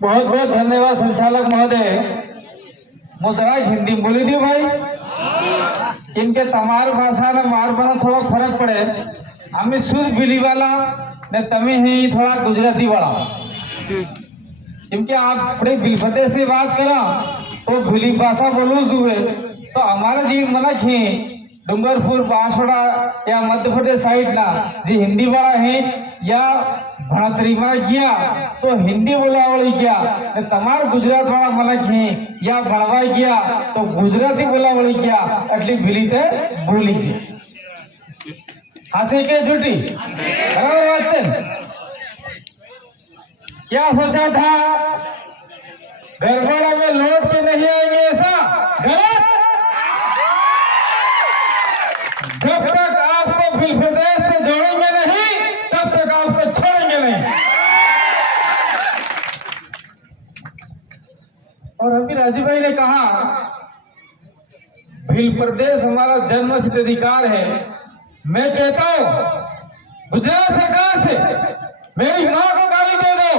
बहुत बहुत धन्यवाद संचालक महोदय। मुझे हिंदी बोली दी भाई, इनके तमार भाषा ने मार बना थोड़ा फर्क पड़े। हमें शुद्ध बिली वाला ने तमी ही थोड़ा गुजराती वाला, क्योंकि आप अपने बिलफते से बात करा तो बिली भाषा बोलो जुए तो हमारे जी मनक ही डूंगरपुर बांसवाड़ा या मध्य प्रदेश साइड ना जी हिंदी वाला है या भणतरी में गया तो हिंदी बोलावड़ी गया, तमार गुजरात वाला मनक है या भणवा गया तो गुजराती बोलावड़ी गया, एटली बिली ते बोली गई। हंसी के झूठी बराबर बात है। क्या सोचा था गड़बड़ा में लौट के नहीं आएंगे, ऐसा गलत। जब तक आपको बिल प्रदेश से जोड़ेंगे नहीं तब तक आपको छोड़ेंगे नहीं। और अभी राजीव भाई ने कहा बिल प्रदेश हमारा जन्मसिद्ध अधिकार है। मैं कहता हूं गुजरात सरकार से मेरी मां को गाली दे दो,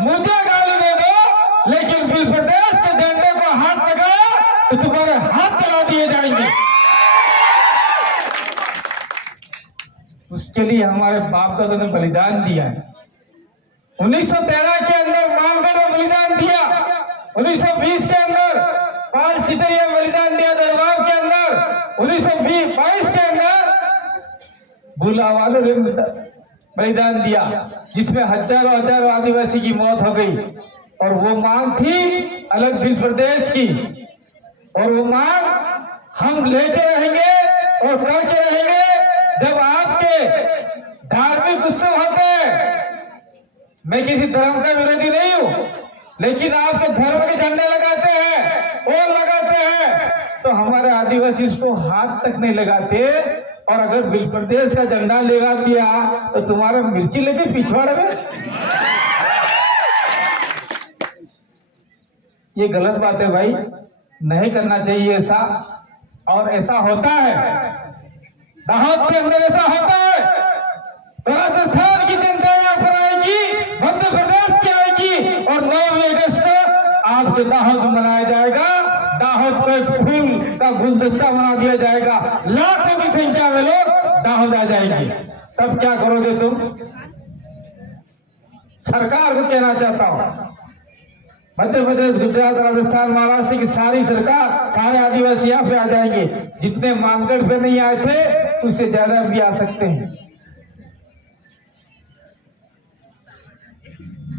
मुझे गाली दे दो, लेकिन बिल प्रदेश के झंडे को हाथ लगाया तो तुम्हारे हाथ जला दिए जाएंगे। उसके लिए हमारे बाप दादा ने बलिदान दिया है। 1913 के अंदर मानगढ़ में बलिदान दिया, 1920 के अंदर 5 चितरिया बलिदान दिया, दरबार के अंदर 1922 के अंदर बुलावालों ने बलिदान दिया, जिसमें हजारों हजारों आदिवासी की मौत हो गई। और वो मांग थी अलग बिल प्रदेश की, और वो मांग हम लेके रहेंगे और करके रहेंगे। जब आपके धार्मिक उत्सव होते हैं, मैं किसी धर्म का विरोधी नहीं हूं, लेकिन आपके धर्म के झंडे लगाते हैं और लगाते हैं तो हमारे आदिवासी उसको हाथ तक नहीं लगाते। और अगर बिल प्रदेश का झंडा लगा दिया तो तुम्हारा मिर्ची लेके पिछवाड़े में, ये गलत बात है भाई, नहीं करना चाहिए ऐसा। और ऐसा होता है, दाहोद के अंदर ऐसा होता है, राजस्थान की जनता यहाँ पर आएगी, मध्य प्रदेश की आएगी और 9 अगस्त आपके दाहोद में मनाया जाएगा। दाहोद को एक फूल का गुलदस्ता बना दिया जाएगा, लाखों की संख्या में लोग दाहोद आ जाएंगे। तब क्या करोगे तुम? सरकार को कहना चाहता हूं, मध्य प्रदेश, गुजरात, राजस्थान, महाराष्ट्र की सारी सरकार, सारे आदिवासी यहाँ पे आ जाएंगे। जितने मानगढ़ पे नहीं आए थे उससे ज्यादा भी आ सकते हैं।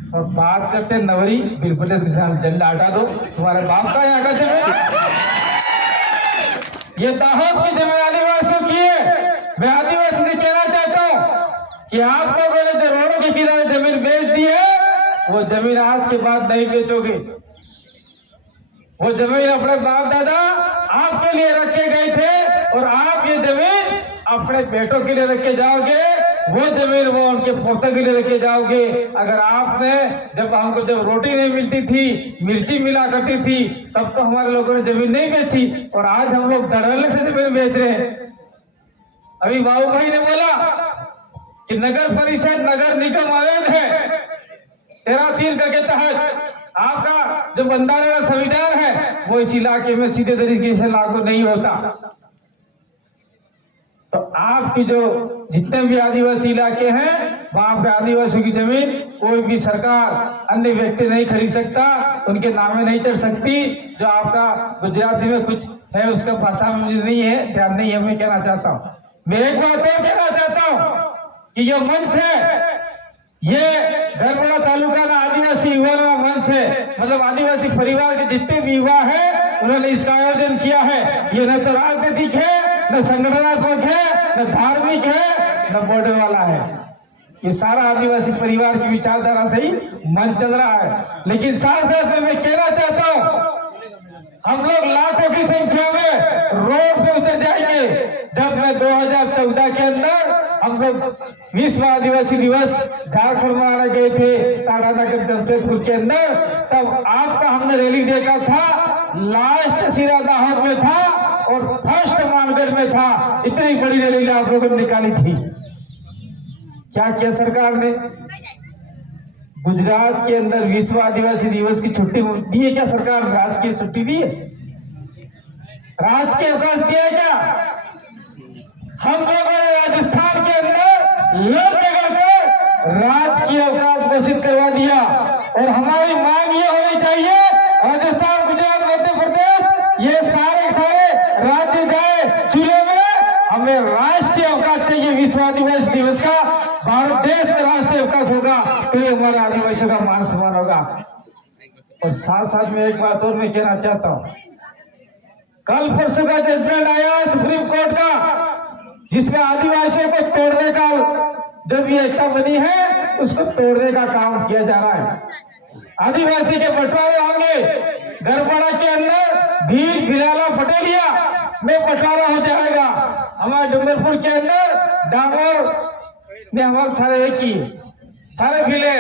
और बात करते नवरी बिल प्रदेश के झंडा हटा दो, तुम्हारे बाप का यहाँ का जमीन, ये दाहोद की जमीन आदिवासियों की है। मैं आदिवासी से कहना चाहता हूँ कि आप लोगों ने जो रोडों के किनारे जमीन बेच दी है, वो जमीन आज के बाद नहीं बेचोगे। वो जमीन अपने बाप दादा आपके लिए रखे गए थे और आप ये जमीन अपने बेटों के लिए रखे जाओगे, वो जमीन वो उनके पोतों के लिए रखे जाओगे। अगर आपने जब हमको जब रोटी नहीं मिलती थी, मिर्ची मिला करती थी, तब तो हमारे लोगों ने जमीन नहीं बेची, और आज हम लोग धड़ल्ले से जमीन बेच रहे हैं। अभी बाबू भाई ने बोला कि नगर परिषद नगर निगम अवैध है, 13(3) के तहत आपका जो बंधारण संविधान है वो इस इलाके में सीधे तरीके से लागू नहीं होता। तो आपकी जो जितने भी आदिवासी इलाके हैं वहां पे आदिवासियों की जमीन कोई भी सरकार, अन्य व्यक्ति नहीं खरीद सकता, उनके नामे नहीं चढ़ सकती। जो आपका गुजराती में कुछ है उसका भाषा में मुझे नहीं है, ध्यान नहीं है। मैं कहना चाहता हूँ, मैं एक बात और कहना चाहता हूँ कि यह मंच है, ये गड़बड़ा तालुका का आदिवासी युवा का मंच है। मतलब आदिवासी परिवार के जितने भी युवा है उन्होंने इसका आयोजन किया है। ये न तो राजनीतिक है, न संगठनात्मक है, न धार्मिक है, न बॉर्डर वाला है। ये सारा आदिवासी परिवार की विचारधारा से ही मंच चल रहा है। लेकिन साथ साथ में मैं कहना चाहता हूँ, हम लोग लाखों की संख्या में रोड पे उतर जाएंगे। जब मैं 2014 के अंदर हम लोग विश्व आदिवासी दिवस झारखंड में आने गए थे टाटानगर जमशेदपुर के अंदर, तब आपका हमने रैली देखा था। लास्ट सिरा दाहोद में था और फर्स्ट मानगढ़ में था। इतनी बड़ी रैली आप लोगों ने निकाली थी। क्या किया सरकार ने? गुजरात के अंदर विश्व आदिवासी दिवस की छुट्टी दी है क्या सरकार? राजकीय छुट्टी दी है? राजकीय अवकाश दिया है क्या? हम लोगों ने राजस्थान के अंदर लड़ते करके राजकीय अवकाश घोषित करवा दिया और हमारी मांग ये होनी चाहिए, राजस्थान, गुजरात, मध्य प्रदेश, ये सारे राज्य जाए चूल्हे में, हमें राष्ट्रीय अवकाश चाहिए। विश्व आदिवासी दिवस का भारत देश में राष्ट्रीय अवकाश होगा तो ये हमारे आदिवासियों का मान सम्मान होगा। और साथ साथ में एक बात और मैं कहना चाहता हूँ, कल परसों का जजमेंट आया सुप्रीम कोर्ट का, जिसमें आदिवासियों को तोड़ने का, जब ये एकता बनी है उसको तोड़ने का काम किया जा रहा है। आदिवासी के बंटवारे होंगे, गरबड़ा के अंदर भील भिलाला पटेलिया में बंटवारा हो जाएगा। हमारे डूंगरपुर के अंदर डांगोर ने हमारे सारे एक ही सारे भीले,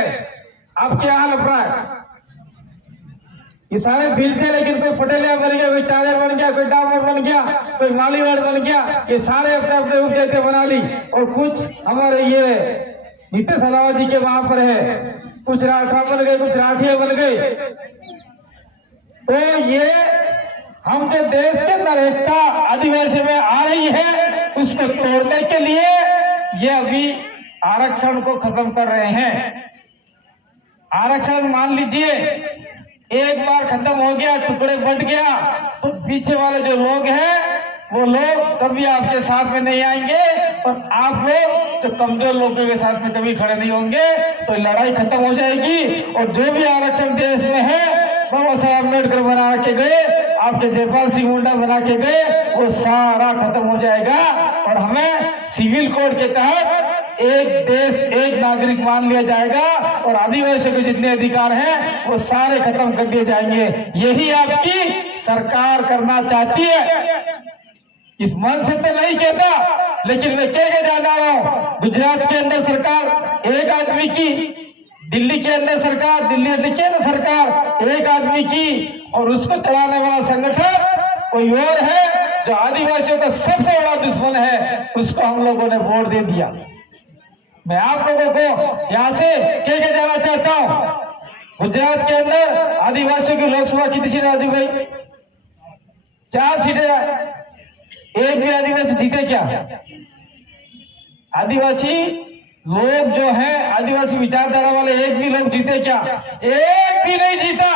आपके यहाँ लफड़ा है, ये सारे भील थे, लेकिन कोई पटेलिया बन गया, कोई चादर बन गया, कोई डामर बन गया, कोई मालीवाड़ बन गया, ये सारे अपने अपने उपजाते बना ली। और कुछ हमारे ये नीतीश अलावा जी के वहां पर है, कुछ राठा बन गए, कुछ राठिया बन गए। तो ये हम जो देश के अंदर एकता आदिवासी में आ रही है, उसको तोड़ने के लिए ये अभी आरक्षण को खत्म कर रहे हैं। आरक्षण मान लीजिए एक बार खत्म हो गया, टुकड़े बंट गया, तो पीछे वाले जो लोग हैं वो लोग कभी आपके साथ में नहीं आएंगे और आप लोग जो कमजोर लोगों के साथ में कभी खड़े नहीं होंगे, तो लड़ाई खत्म हो जाएगी। और जो भी आरक्षण देश में है, बाबा साहब अम्बेडकर बना के गए, आपके जयपाल सिंह मुंडा बना के गए, वो सारा खत्म हो जाएगा और हमें सिविल कोड के तहत एक देश एक नागरिक मान लिया जाएगा और आदिवासियों के जितने अधिकार हैं वो सारे खत्म कर दिए जाएंगे। यही आपकी सरकार करना चाहती है। इस मन से तो नहीं कहता, लेकिन मैं कह के जाना रहा हूं, गुजरात के अंदर सरकार एक आदमी की, दिल्ली के अंदर सरकार, दिल्ली के अंदर सरकार एक आदमी की, और उसको चलाने वाला संगठन कोई और है जो आदिवासियों का सबसे बड़ा दुश्मन है, उसको हम लोगों ने वोट दे दिया। मैं आप लोगों को यहाँ से कह के जाना चाहता हूँ, गुजरात के अंदर आदिवासियों की लोकसभा कितनी सीटें राजू भाई? 4 सीटें। एक भी आदिवासी जीते क्या? आदिवासी लोग जो हैं, आदिवासी विचारधारा वाले एक भी लोग जीते क्या? एक भी नहीं जीता।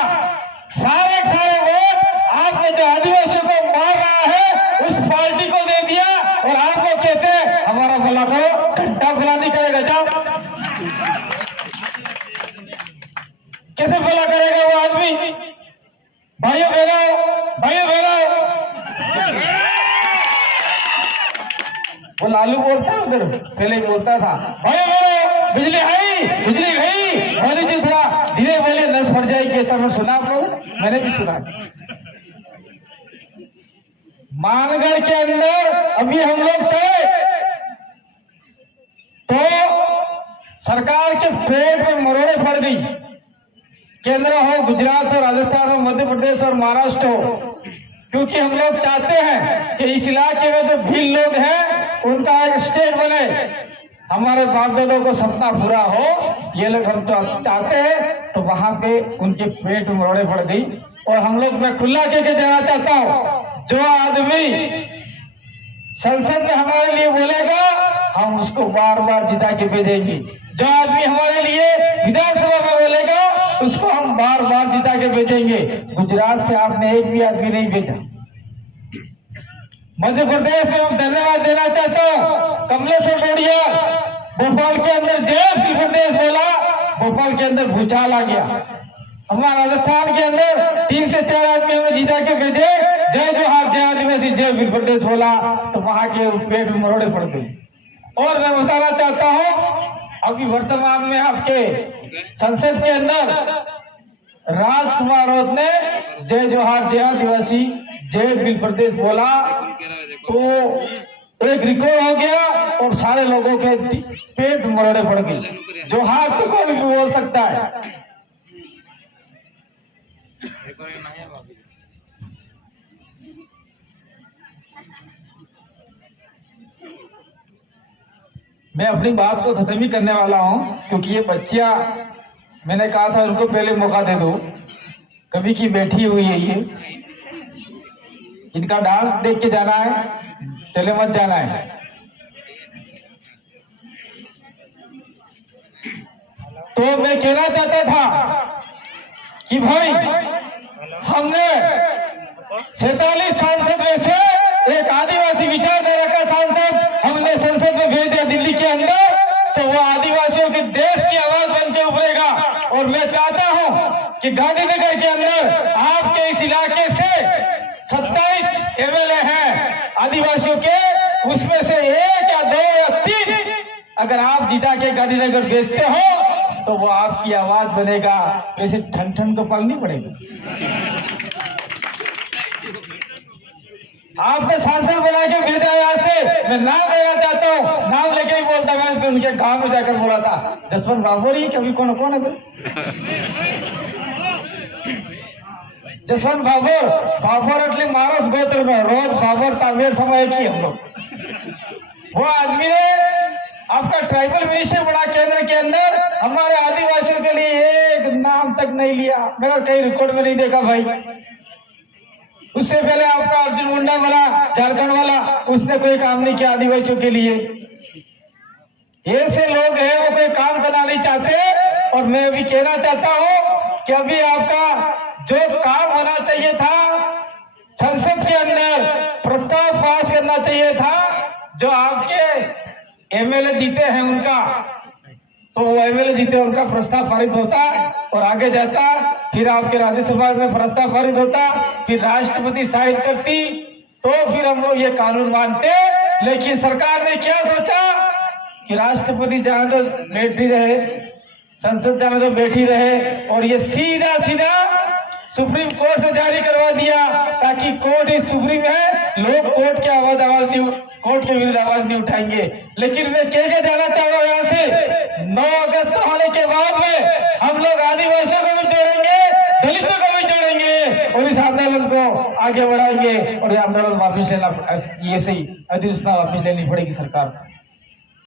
सारे वोट आपने जो आदिवासियों को मार रहा है उस पार्टी को दे दिया और आपको कहते हैं हमारा भला करो, घंटा भला नहीं करेगा। जाओ, कैसे भला करेगा वो आदमी? भाइयों बहनों, वो लालू बोलता है उधर, पहले बोलता था भाइयों बहनों, बिजली आई, बिजली गई, मोदी जी थोड़ा धीरे बोले, नस फट जाएगी, ऐसा मैं सुना आपको, मैंने भी सुना। मानगढ़ के अंदर अभी हम लोग चले तो सरकार के पेट में मरोड़े पड़ गई। केंद्र हो, गुजरात हो, राजस्थान हो, मध्य प्रदेश और महाराष्ट्र हो, क्योंकि हम लोग चाहते हैं कि इस इलाके में जो भील लोग हैं उनका एक स्टेट बने, हमारे बाप दादों को सपना पूरा हो, ये लोग हम तो चाहते हैं। तो वहां पे उनके पेट में मरोड़े पड़ गई। और हम लोग, मैं खुला के जाना चाहता हूँ, जो आदमी संसद में हमारे लिए बोलेगा हम उसको बार बार जिता के भेजेंगे। जो आदमी हमारे लिए विधानसभा में बोलेगा उसको हम बार बार जिता के भेजेंगे। गुजरात से आपने एक भी आदमी नहीं भेजा। मध्य प्रदेश में हम धन्यवाद देना चाहता हूँ, कमलेश्वर डोडिया भोपाल के अंदर जय भील प्रदेश बोला, भोपाल के अंदर भूचाल आ गया। हमारा राजस्थान के अंदर 3 से 4 आदमी हमें जिता के भेजे, जय जोहार, जय आदिवासी, जय भील प्रदेश बोला, तो वहां के पेट में मरोड़े पड़ गई। और मैं बताना चाहता हूं, अभी वर्तमान में आपके संसद के अंदर राजकुमार राउत ने जय जोहार, जय आदिवासी, जय भील प्रदेश बोला, तो एक रिकॉर्ड हो गया और सारे लोगों के पेट मरोड़े पड़ गई। जोहार तो कोई भी बोल सकता है। मैं अपनी बात को खत्म ही करने वाला हूं, क्योंकि ये बच्चियां मैंने कहा था उनको पहले मौका दे दो, कभी की बैठी हुई है ये, इनका डांस देख के जाना है, चले मत जाना है। तो मैं कहना चाहता था कि भाई हमने 47 सांसद में से एक आदिवासी विचारधारा का सांसद हमने संसद में भेज दिया दिल्ली के अंदर, तो वो आदिवासियों के देश की आवाज बन के उभरेगा। और मैं चाहता हूं कि गांधीनगर के अंदर आपके इस इलाके से 27 एमएलए हैं आदिवासियों के, उसमें से 1 या 2 या 3 अगर आप जिता के गांधीनगर भेजते हो तो वो आपकी आवाज बनेगा। वैसे ठन ठन तो पलनी पड़ेगी। आपने सांसद बना के भेजा यहाँ से, मैं नाम लेना चाहता हूँ, नाम लेके ही बोलता। मैंने उनके गांव में जाकर बोला था, जसवंत बाबोर ही कभी कौन कौन है जसवंत बाबोर એટલે મારો જ ગોત્ર નો રોજ બાબર તાવેર समय की हम लोग। वो आदमी ने आपका ट्राइबल मिनिस्टर बना केंद्र के अंदर, हमारे आदिवासियों के लिए एक नाम तक नहीं लिया। मैंने कहीं रिकॉर्ड में नहीं देखा भाई। उससे पहले आपका अर्जुन मुंडा बना झारखंड वाला, उसने कोई काम नहीं किया आदिवासियों के लिए। ऐसे लोग हैं वो कोई काम करना नहीं चाहते। और मैं भी कहना चाहता हूं कि अभी आपका जो काम होना चाहिए था संसद के अंदर, प्रस्ताव पास करना चाहिए था, जो आपके एमएलए जीते हैं उनका, तो वो एमएलए जीते उनका प्रस्ताव पारित होता और आगे जाता, फिर आपके राज्यसभा में प्रस्ताव पारित होता, फिर राष्ट्रपति साइन करती, तो फिर हम लोग ये कानून मानते। लेकिन सरकार ने क्या सोचा कि राष्ट्रपति जाने तो बैठी रहे, संसद जाने तो बैठी रहे, और ये सीधा सीधा सुप्रीम कोर्ट से जारी करवा दिया, ताकि कोर्ट इस सुप्रीम है, लोग कोर्ट के कोर्ट के विरुद्ध आवाज नहीं उठाएंगे। लेकिन मैं कह जाना चाह रहा हूँ यहाँ से, 9 अगस्त होने के बाद में हम लोग आदिवासियों को भी जोड़ेंगे, दलितों को भी जोड़ेंगे और इस आंदोलन को आगे बढ़ाएंगे। और ये आंदोलन वापिस लेना, ये सही अधिसूचना वापिस लेनी पड़ेगी सरकार को।